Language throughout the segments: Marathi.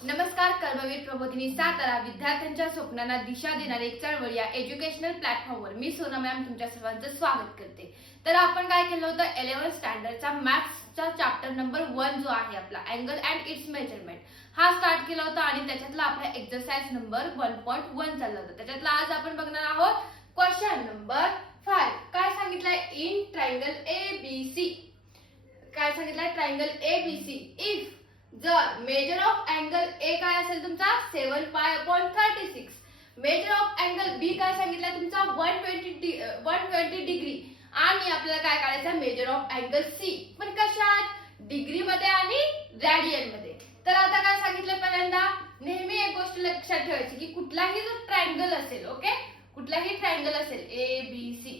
नमस्कार. कर्मवीर प्रबोधिनी सातारा विद्यार्थ्यांच्या स्वप्नांना दिशा देणारे एक चळवळ या एज्युकेशनल प्लॅटफॉर्मवर मी सोना मॅम तुमच्या सर्वांचं स्वागत करते. तर आपण काय केलं होतं, 11th स्टँडर्डचा मॅथ्सचा चॅप्टर नंबर 1 जो आहे आपला अँगल अँड इट्स मेजरमेंट हा स्टार्ट केला होता आणि त्याच्यातला आपला एक्सरसाइज नंबर 1.1 चालला होता. त्याच्यातला आज आपण बघणार आहोत क्वेश्चन नंबर 5. काय सांगितलंय, इन ट्रायंगल एबीसी काय सांगितलंय, ट्रायंगल एबीसी इफ जर मेजर ऑफ अँगल ए काय असेल तुमचा 7π/36, मेजर ऑफ अँगल बी काय सांगितलं तुमचा 120 डिग्री आणि आपल्याला काय काढायचं मेजर ऑफ अँगल सी, पण कशात, डिग्री मध्ये आणि रॅडियन मध्ये. तर आता काय सांगितलं, पहिल्यांदा नेहमी एक गोष्ट लक्षात ठेवायची की कुठलाही जो ट्रायंगल असेल, ओके, कुठलाही ट्रायंगल असेल ए बी सी,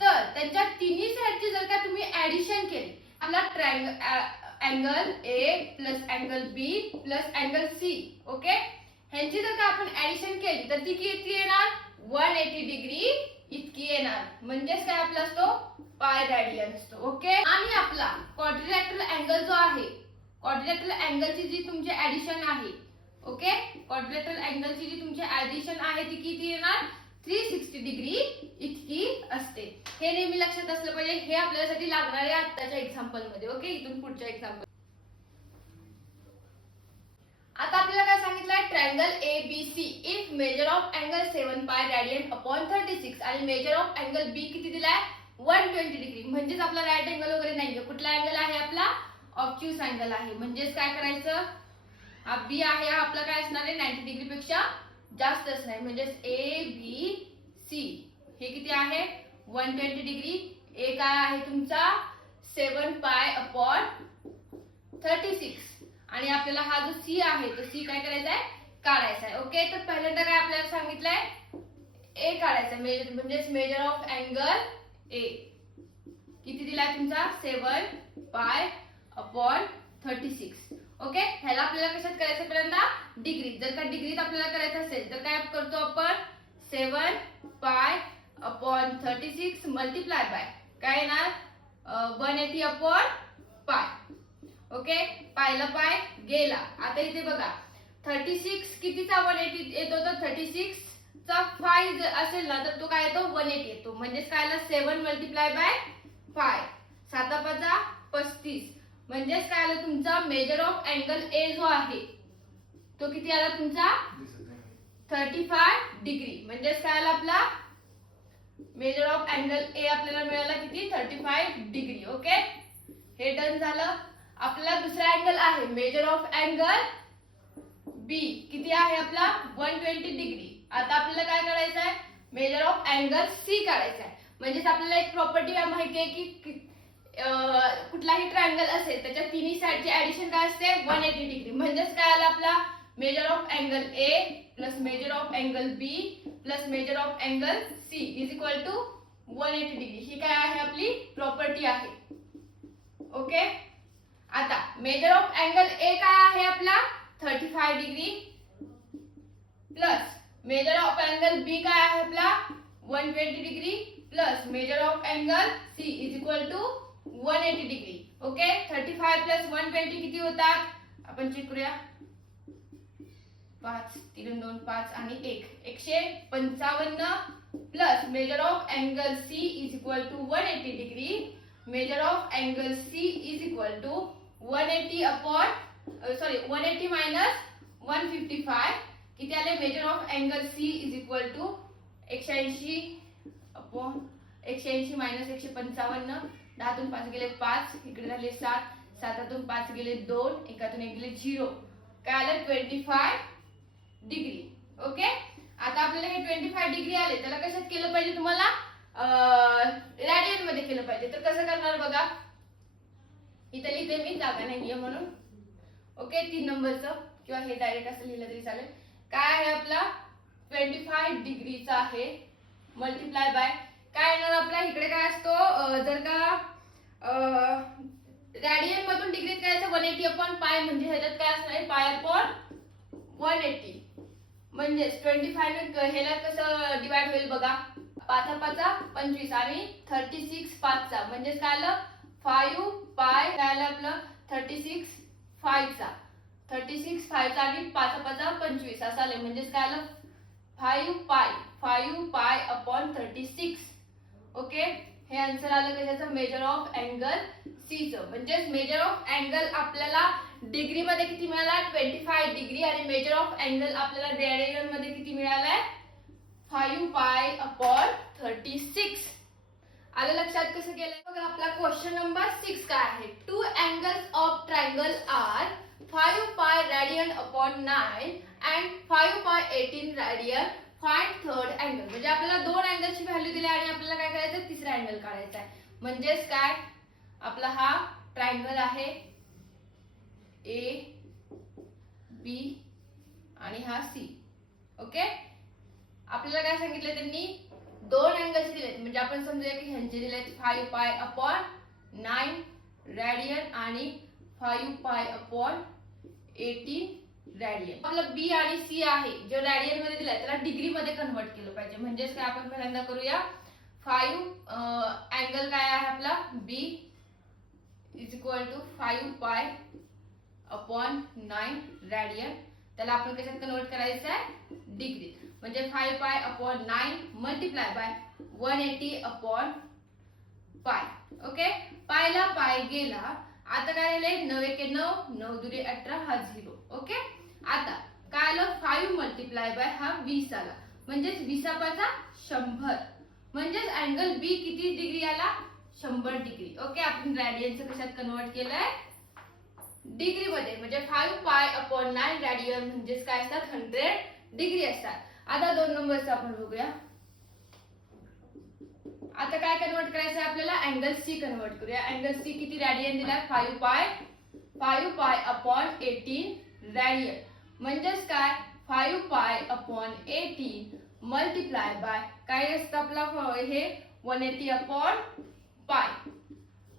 तर त्यांच्या तिन्ही साइडची जर का तुम्ही ऍडिशन केली, आपला triangle angle A plus angle B plus angle C, okay, ह्यांची जर का आपण ऍडिशन केली तर ती किती येणार, 180 डिग्री इतकी येणार. म्हणजेच काय आपला असतो पाय रॅडियन असतो, ओके. आणि आपला क्वाड्रिलॅटरल अँगल जो आहे, क्वाड्रिलॅटरल अँगलची जी तुमची ऍडिशन आहे, ओके, क्वाड्रिलॅटरल अँगलची जी तुमची ऍडिशन आहे ती किती येणार, 360 डिग्री इतकी असते. हे नेहमी लक्षात असलं पाहिजे. हे आपल्यासाठी लागणार आहे आताच्या एक्झाम्पल मध्ये, ओके. इथून पुढच्या एक्झाम्पल आता आपल्याला काय सांगितलंय, triangle ABC if measure of angle 7π radian/36 आणि मेजर ऑफ अँगल बी किती दिलाय 120 डिग्री. म्हणजेच आपला राईट अँगल वगैरे नाहीये. कुठला अँगल आहे आपला, ऑब्ट्यूस अँगल आहे. म्हणजेच काय करायचं, हा बी आहे, हा आपला काय असणार आहे 90 डिग्री पेक्षा जास्त असणार. म्हणजेच ए बी सी हे किती आहे 120 डिग्री. ए काय आहे तुमचा 7π/36 आणि आपल्याला हा जो सी आहे तो सी काय करायचा आहे, काढायचा आहे, ओके. तर पहिल्यांदा काय आपल्याला सांगितलंय, ए काढायचा, म्हणजेच मेजर ऑफ अँगल ए किती दिलाय तुमचा 7π/36, ओके. ह्याला आपल्याला कशात करायचं, पहिल्यांदा डिग्री. जर का डिग्रीत आपल्याला करायचं असेल तर काय करतो आपण, 7π/36 मल्टिप्लाय बाय काय येणार 180/π, ओके. पायला पाय गेला. आता इथे बघा 36 कितीचा 180 येतो, तर 36 चा 5 असेल ना तर तो काय येतो 180 येतो. म्हणजेच काय आला 7 मल्टिप्लाय बाय 5, 7×5 = 35. म्हणजेच काय आलं तुमचा मेजर ऑफ अँगल ए जो आहे तो किती आला तुमचा 35 डिग्री. म्हणजेच काय आला आपला मेजर ऑफ अँगल ए आपल्याला मिळाला किती 35 डिग्री, ओके. हे डन झालं. आपला दुसरा अँगल आहे मेजर ऑफ अँगल बी किती आहे आपला 120 डिग्री. आता आपल्याला काय करायचं आहे, मेजर ऑफ अँगल सी काढायचा आहे. म्हणजेच आपल्याला एक प्रॉपर्टी माहिती आहे की कुठलाही ट्रायंगल असेल त्याच्या तिन्ही साइडची ऍडिशन काय असते 180 डिग्री. म्हणजेच काय आलं आपला measure of angle A plus major of angle B plus major of angle C is equal to 180 degree. ही काय आहे आपली प्रॉपर्टी आहे, ओके. आता मेजर ऑफ अँगल ए काय आहे आपला 35 degree plus major of angle B काय आहे आपला 120 degree plus major of angle C is equal to 180 degree, okay. 35 plus 120 किती होतात, आपण चेक करूया. 5 3 2 5 आणि 1 155 plus major of angle C is equal to 180 degree. Major of angle C is equal to 180 minus 155 किती आले, major of angle C is equal to 180 minus 155, 10तून 5 गेले 5, इकडे झाले 7, 7तून 5 गेले 2, 1तून 1 गेले 0, काय आलं 25 डिग्री, ओके. आता आपल्याला हे 25 डिग्री आले, त्याला कशात केलं पाहिजे, तुम्हाला रॅडियन मध्ये केलं पाहिजे. तर कसं करणार बघा, इथे लिहिते मी, जागा नाहीये म्हणून, ओके. 3 नंबरचं किंवा हे डायरेक्ट असं लिहिलं तरी चालेल. काय आहे आपला 25 डिग्रीचा आहे मल्टिप्लाय बाय काय येणार आपला, इकडे काय असतो, जर का रॅडियन मधून डिग्रीत काय असतं 180/π, म्हणजे ह्याच्यात काय असणार आहे π/180. म्हणजेच 25 ने ह्याला कसं डिवाइड होईल बघा, 5×5 = 25 आणि 36 5चा, म्हणजेच काय आलं 5π, काय आलं आपलं 36 5चा, 36 5 आणि 5 5 25 असं आलं. म्हणजेच काय आलं 5 पाय अपॉन 36. ओके, हे आन्सर आलं कशाचं, मेजर ऑफ अँगल सी चं. म्हणजेच मेजर ऑफ अँगल आपल्याला डिग्री मध्ये किती मिळाला 25 डिग्री आणि मेजर ऑफ अँगल आपल्याला रेडियन मध्ये किती मिळालाय 5 पाय अपॉन 36. आलं लक्षात कसं केलंय बघा. आपला क्वेश्चन नंबर 6 काय आहे, two angles of triangle are 5 pi radian upon 9 and 5 पाय 18 रेडियन, फाइंड थर्ड अँगल. म्हणजे आपल्याला दोन अँगलची व्हॅल्यू दिली आणि आपल्याला काय करायचं तिसरा अँगल काढायचा आहे. म्हणजेच काय आपला हा ट्रायंगल आहे ए बी आणि हा सी. ओके, आपल्याला काय सांगितलं त्यांनी दोन अँगल्स दिलेत. म्हणजे आपण समजूया की ह्यांचे दिलेत 5 पाय अपॉन 9 रेडियन आणि 5 पाय अपॉन 18 रेडियन. आपला बी आणि सी आहे जो रेडियन मध्ये दिलाय त्याला डिग्री मध्ये कन्वर्ट केलं पाहिजे. म्हणजेच काय आपण पहिल्यांदा करूया 5 अँगल काय आहे आपला बी is equal to 5 pi upon 9 radian. त्याला आपण कशात कन्वर्ट करायचं आहे डिग्री. म्हणजे 5 pi upon 9 multiply by 180 upon pi. Okay, पायला पाय गेला. आता काय राहिले 9 एके 9 9 दुरे 18 हा 0. ओके, आता काय आलं 5 मल्टिप्लाय बाय हा 20 आला. म्हणजेच 20 पाचा 100. म्हणजेच अँगल बी किती डिग्री आला 100 डिग्री. ओके, आपण रेडियनचं कशात कन्वर्ट केलंय डिग्री मध्ये. म्हणजे 5 पाय अपॉन 9 रेडियन म्हणजेच काय असतात 100 डिग्री असतात. आता दोन नंबरचं आपण बघूया. आता काय कन्वर्ट करायचं आहे आपल्याला अँगल सी कन्वर्ट करूया. अँगल सी किती रेडियन दिला 5 पाय अपॉन 18 रेडियन. म्हणजेच काय 5 पाय अपॉन 18 मल्टिप्लाय बाय काय असतं आपला हे 180 अपॉन पाय.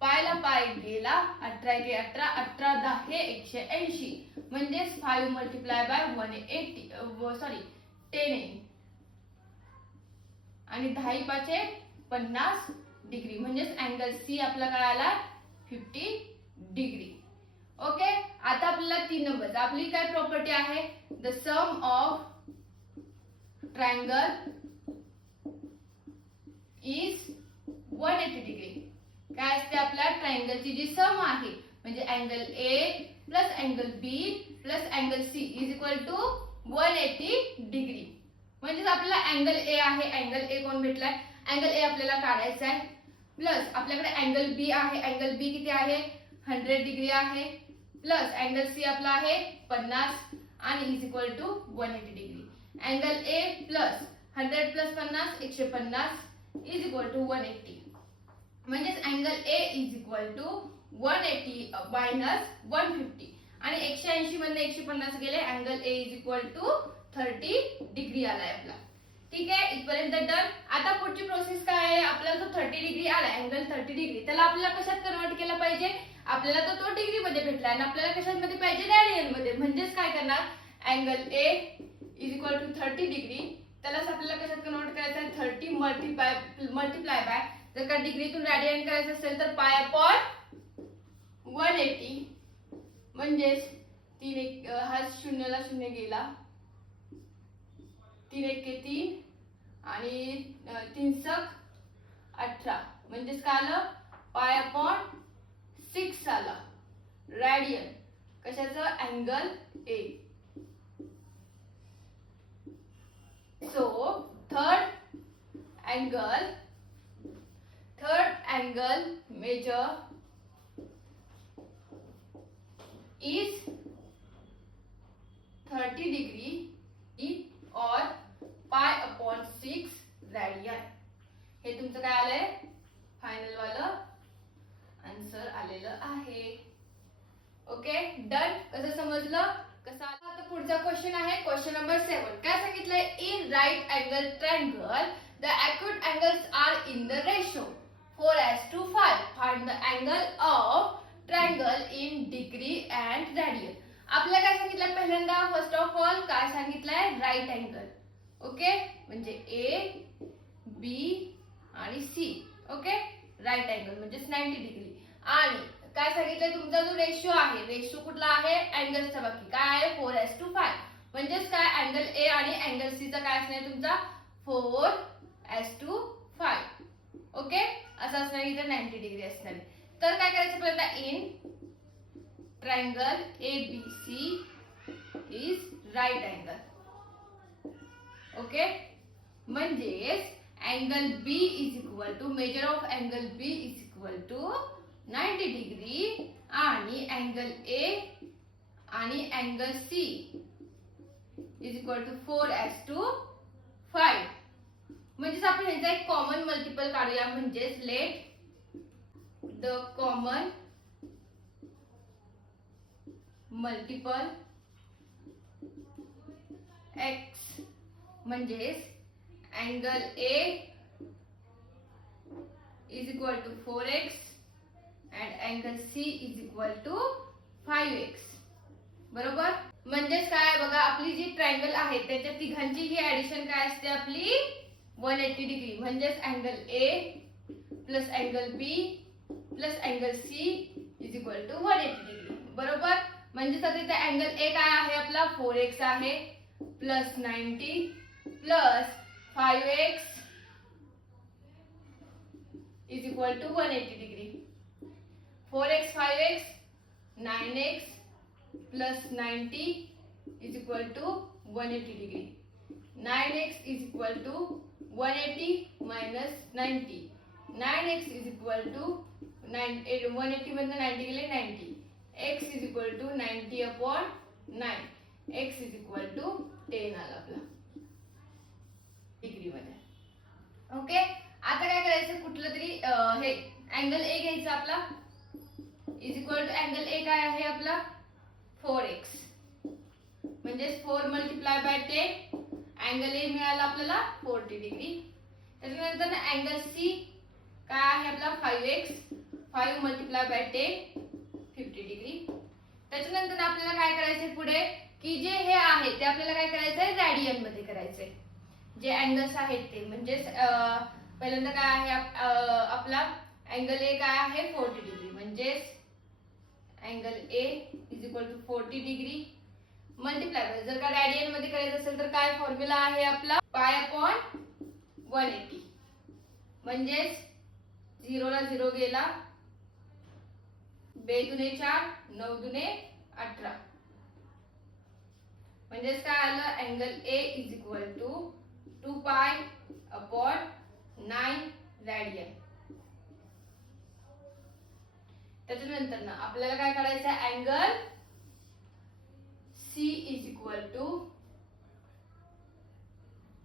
पायला पाय गेला 18 एके 18 18 10 हे 180. म्हणजेच 5 मल्टिप्लाय बाय 180 सॉरी 10 आणि 10 पाचे 50 डिग्री. म्हणजेच अँगल सी आपला काय आला 50 डिग्री. ओके, आता आपल्याला 3 नंबर आपली काय प्रॉपर्टी आहे, the sum of triangle is 180 degree. काय असते आपल्या ट्रायंगलची जी सम आहे म्हणजे angle A plus angle B plus angle C is equal to 180 degree. म्हणजेच आपल्याला अँगल ए आहे. अँगल ए कोण भेटलाय, अँगल ए आपल्याला काढायचा आहे. प्लस आपल्याकडे अँगल बी आहे. अँगल बी किती आहे 100 डिग्री आहे. प्लस अँगल सी आपला आहे 50 आणि is equal to 180 degree. Angle A plus 100 plus 50 150 is equal to 180. म्हणजेच angle A is equal to 180 minus 150 आणि 180 मधून 150 गेले. Angle A is equal to 30 degree आलाय आपला. ठीक आहे, इथपर्यंत डन. आता पुढची प्रोसेस काय आहे, आपल्याला जो 30 डिग्री आला अँगल 30 डिग्री त्याला आपल्याला कशात कन्वर्ट केला पाहिजे. आपल्याला तो डिग्री मध्ये भेटला आणि आपल्याला कशात मध्ये पाहिजे रेडियन मध्ये. म्हणजेच काय करणार angle A is equal to 30 degree त्यालाच आपल्याला कशात कन्वर्ट करायचं आहे 30 मल्टिप्लाय बाय जर का डिग्रीतून रेडियन करायचं असेल तर पाय अपॉन 180. म्हणजेच 3 हा शून्यला शून्य गेला 3 एके 3 आणि 3 सक 18. म्हणजेच काय आलं पाय अपॉन 6 आला रेडियन कशाचं angle A. So third angle major is 30 degree और पाय अपॉन 6 रेडियन. हे तुमचं काय आलंय फायनल वालं आन्सर आलेलं आहे. Okay done. कसं समजलं कसं. आता पुढचा क्वेश्चन आहे क्वेश्चन नंबर 7. काय सांगितलंय in right angle triangle the acute angles are in the ratio 4:5. Find the angle of triangle in degree and radian. आपल्याला काय सांगितलं पहिल्यांदा फर्स्ट ऑफ ऑल काय सांगितलंय राईट अँगल. ओके म्हणजे ए बी आणि सी. ओके राईट अँगल म्हणजे 90 डिग्री आणि काय सांगितलंय, तुमचा जो रेशो आहे, रेशो कुठला आहे, अँगल्सचा बाकी काय आहे 4:5. म्हणजेच काय, अँगल ए आणि अँगल सी चा काय असणार तुमचा 4:5. ओके, असं असणार इथे 90 डिग्री असणार. तर काय करायचं आपल्याला, in triangle ABC is right angle. Okay, म्हणजेच angle B is equal to, measure of angle B is equal to 90 degree आणि अँगल ए आणि angle C is equal to 4:5. म्हणजेच आपण ह्याचा एक कॉमन मल्टिपल काढूया. म्हणजेच let the common multiple x, म्हणजेच angle A is equal to 4x and angle C is equal to 5x. बरोबर. म्हणजेच काय बघा, आपली जी ट्रायंगल आहे त्याच्या तिघांची ही ऍडिशन काय असते आपली 180 डिग्री. म्हणजेच angle A plus angle B plus angle C is equal to 180 degree. बरोबर. म्हणजेच आता इथे अँगल A काय आहे आपला 4x आहे plus 90 plus 5x is equal to 180 degree. 4x 5x 9x plus 90 is equal to 180 degree. 9x is equal to 180 minus 90. 9x is equal to 180 मधनं 90 गेले 90. x is equal to 90 upon 9. x is equal to 10 आला आपला डिग्री मध्ये. ओके, आता काय करायचं, कुठलं तरी हे अँगल ए घ्यायचा आपला is equal to angle A काय आहे आपला 4x. म्हणजे 4 मल्टिप्लाय बाय 10 अँगल ए मिळाला आपल्याला 40 डिग्री. त्याच्यानंतर अँगल सी काय आहे आपला 5x, 5 मल्टिप्लाय बाय 10 50 डिग्री. त्याच्यानंतर आपल्याला काय करायचंय पुढे, की जे हे आहे ते आपल्याला काय करायचंय रॅडियन मध्ये करायचंय. जे अँगल्स आहेत ते, म्हणजेच पहिल्यांदा काय आहे आपला अँगल ए काय आहे 40 डिग्री. म्हणजेच angle A is equal to 40 degree multiply, जर का रॅडियन मध्ये करायचं असेल तर काय फॉर्म्युला आहे आपला पाय अपॉन 180. म्हणजेच 0 ला 0 गेला, 2 दुने 4 9 दुने 18. म्हणजेच काय आलं, angle A is equal to 2 pi upon 9 radian. त्याच्यानंतर ना आपल्याला काय करायचं आहे, angle C is equal to,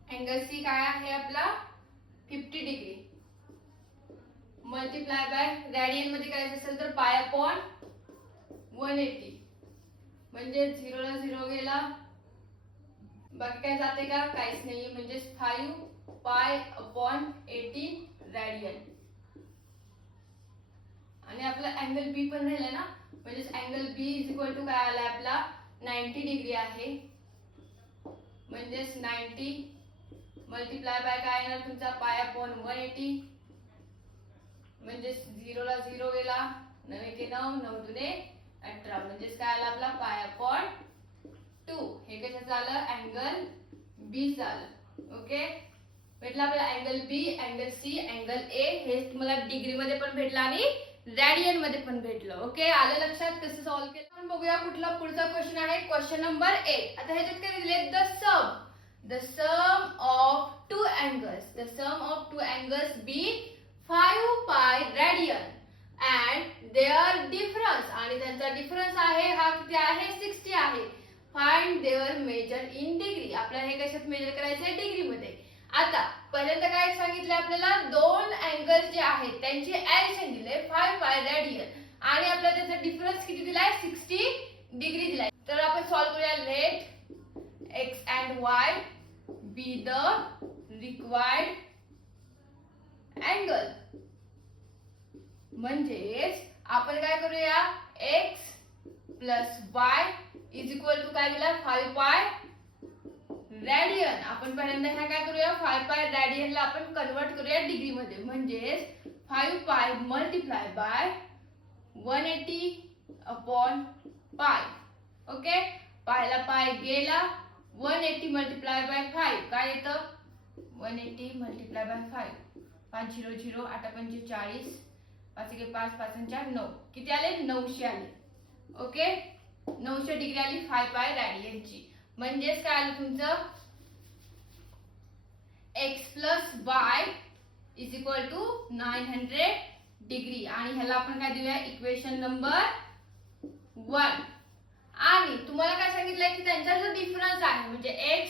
angle C काय आहे आपला 50 डिग्री मल्टिप्लाय बाय रॅडियन मध्ये करायचं असेल तर पाय अपॉन 180. म्हणजे 0 ला 0 गेला, बाकी काय जाते का, काहीच नाहीये. म्हणजे 5 पाय अपॉन 18 रॅडियन. आणि आपला अँगल बी पण राहिला ना, म्हणजे angle B is equal to काय आला आपला 90 डिग्री आहे. म्हणजेच 90 मल्टिप्लाय बाय काय येणार तुमचा पाय अपॉन 180. म्हणजे 0 ला 0 गेला, 9 एके 9 9 दुने 18. म्हणजेच काय आला आपला पाय अपॉन 2. हे कशाचं आलं, अँगल बी चं आलं. ओके, भेटला आपला angle B, angle C, angle A. हे तुम्हाला डिग्री मध्ये पण भेटलं आणि रॅडियन मध्ये पण भेटलं. ओके, आलं लक्षात कसं सॉल्व्ह केलं. आपण बघूया कुठला पुढचा क्वेश्चन आहे, क्वेश्चन नंबर 8. आता ह्याच्यात काय दिले, the sum of two angles B 5 pi radian and there difference, आणि त्यांचा डिफरन्स आहे हा किती आहे 60 आहे. Find their measure in degree. आपल्याला हे कशात मेजर करायचं आहे, डिग्री मध्ये. आता पहिल्यांदा काय सांगितलं आपल्याला, दोन अँगल्स जे आहेत त्यांची ऍडिशन दिले 5 पाय रॅडियन आणि आपल्याला त्याचा डिफरन्स किती दिलाय 60 डिग्री दिलाय. तर आपण सॉल्व्ह करूया. Let x and y be the required angle. म्हणजेच आपण काय करूया, x plus y is equal to काय दिला 5 पाय रॅडियन. आपण पहिल्यांदा ह्या काय करूया, 5 पाय रॅडियनला आपण कन्वर्ट करूया डिग्री मध्ये. म्हणजेच 5 पाय मल्टिप्लाय बाय 180/पाय. ओके, पायला पाय गेला. 180 मल्टिप्लाय बाय 5 काय येतं? 180 मल्टिप्लाय बाय 5. 5 0 0 8 5 40. 5 1 5 5 4 9. किती आले? 900 आले. ओके, 900 डिग्री आली 5 पाय रेडियनची. म्हणजेच काय आलं तुमचं? x plus y is equal to 900 degree. आणि ह्याला आपण काय देऊया? Equation number 1. आणि तुम्हाला काय सांगितलंय की त्यांचा जो डिफरन्स आहे म्हणजे x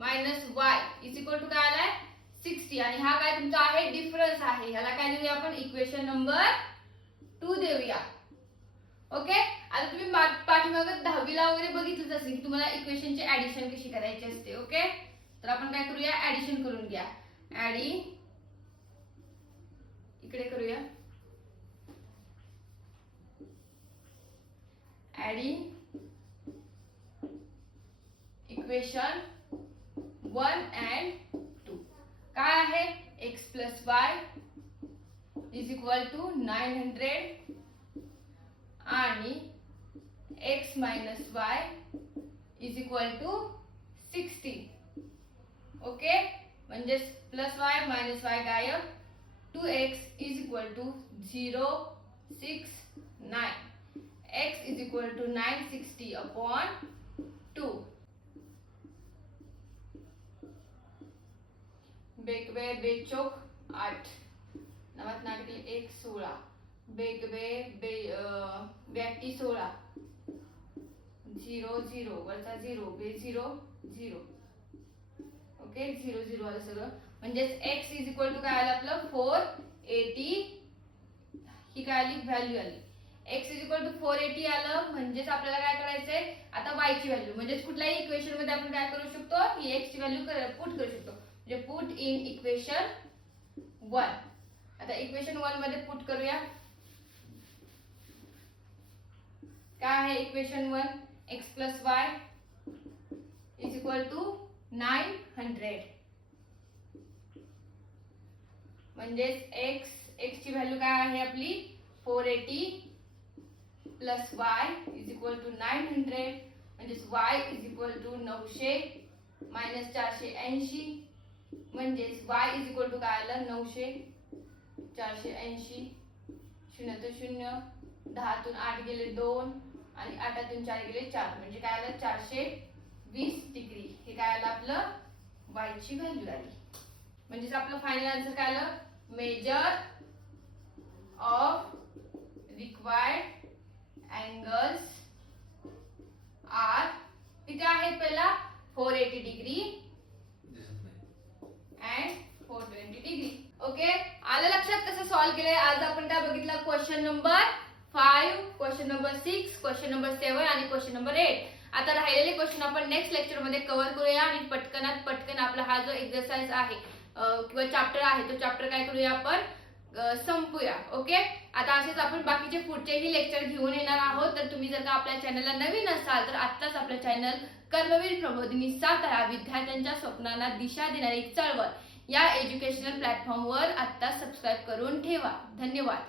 minus y is equal to काय आलाय? 60. आणि हा काय तुमचा आहे? डिफरन्स आहे. ह्याला काय देऊया आपण? इक्वेशन नंबर 2 देऊया. ओके, आता तुम्ही पाठीमागं 10वीला वगैरे बघितलंच असेल की तुम्हाला इक्वेशनची ऍडिशन कशी करायची असते. ओके, तर आपण काय करूया? ऍडिशन करून घ्या. इकडे करूया. ऍडिंग इक्वेशन 1 and 2 काय आहे? x plus y is equal to 900 आणि x minus y is equal to 60. Okay, म्हणजे प्लस y मायनस y गायब. 2x is equal to 0 6 9. x is equal to 960/2. बेकबे बेचोक 8. नावात नाटकले 1 16. बेकबे बॅटी 16. 0 0 वरचा 0 बे 0 0. ओके, 0 0 आलं सगळं. म्हणजेच x इज इक्वल टू काय आलं आपलं? 480. ही काय आली? व्हॅल्यू आली. x इज इक्वल टू 480 आलं. म्हणजेच आपल्याला काय करायचंय आता? y ची व्हॅल्यू. म्हणजेच कुठल्याही इक्वेशन मध्ये आपण काय करू शकतो? ही x ची व्हॅल्यू पुट करू शकतो. म्हणजे पुट इन इक्वेशन 1. आता इक्वेशन 1 मध्ये पुट करूया. काय आहे equation 1? x plus y is equal to 900. म्हणजेच x ची व्हॅल्यू काय आहे आपली? 480 plus y is equal to 900. म्हणजेच y is equal to 900 minus 480. म्हणजेच y इज इक्वल टू काय आलं? 900 480. 0 तर 0. 10 तून 8 गेले 2 आणि 8 तून 4 गेले 4. म्हणजे काय आलं? 420 डिग्री. हे काय आलं? आपलं y ची व्हॅल्यू आली. म्हणजेच आपलं फायनल आन्सर काय आलं? Major of required angles are किती आहेत? पहिला 480 डिग्री and 420 डिग्री. ओके, आलं लक्षात कसं सॉल्व केलंय? आज आपण काय बघितलं? Question number 5, question number 6, question number 7 आणि क्वेश्चन नंबर 8. आता राहिलेले क्वेश्चन आपण नेक्स्ट लेक्चर मध्ये कव्हर करूया आणि पटकन आपला हा जो एक्सरसाइज आहे किंवा चॅप्टर आहे तो चॅप्टर काय करूया आपण? संपूया. ओके, आता असेच आपण बाकीचे पुढचेही लेक्चर घेऊन येणार आहोत. तर तुम्ही जर का आपल्या चॅनलला नवीन असाल तर आत्ताच आपलं चॅनल कर्मवीर प्रबोधिनी सातारा विद्यार्थ्यांच्या स्वप्नांना दिशा देणारी चळवळ या एज्युकेशनल प्लॅटफॉर्मवर आत्ता सबस्क्राईब करून ठेवा. धन्यवाद.